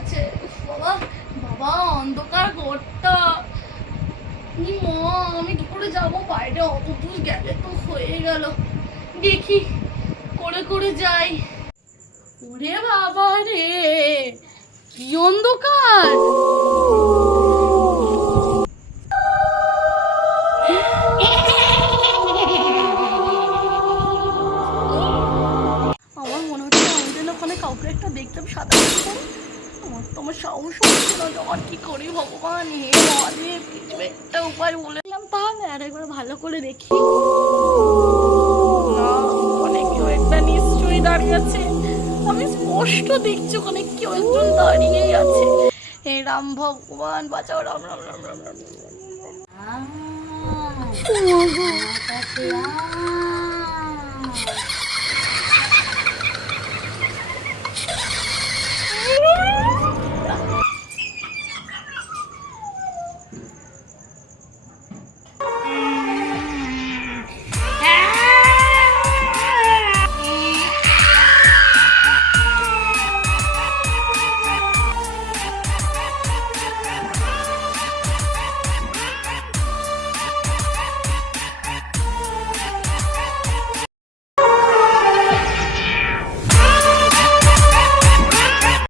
গেছে। বাবা বাবা, অন্ধকার ঘরটা, আমি কি করে যাবো বাইরে? অত দূর গেলে তো হয়ে গেল, দেখি করে করে যাই। ওরে বাবা রে, কি অন্ধকার! আমার মনে হচ্ছে আমি যেন ওখানে কাউকে একটা দেখতাম সাদা করে। তোমার সাহস হচ্ছে না, আমার কি করি ভগবান, হে মহাদেব, কিছু একটা উপায় বলেছিলাম। তাহলে আর একবার ভালো করে দেখি। না, ওখানে কেউ একটা নিশ্চয়ই দাঁড়িয়ে আছে। আমি স্পষ্ট দেখছি ওখানে কেউ একজন দাঁড়িয়েই আছে। হে রাম ভগবান, বাঁচাও, রাম রাম রাম রাম রাম।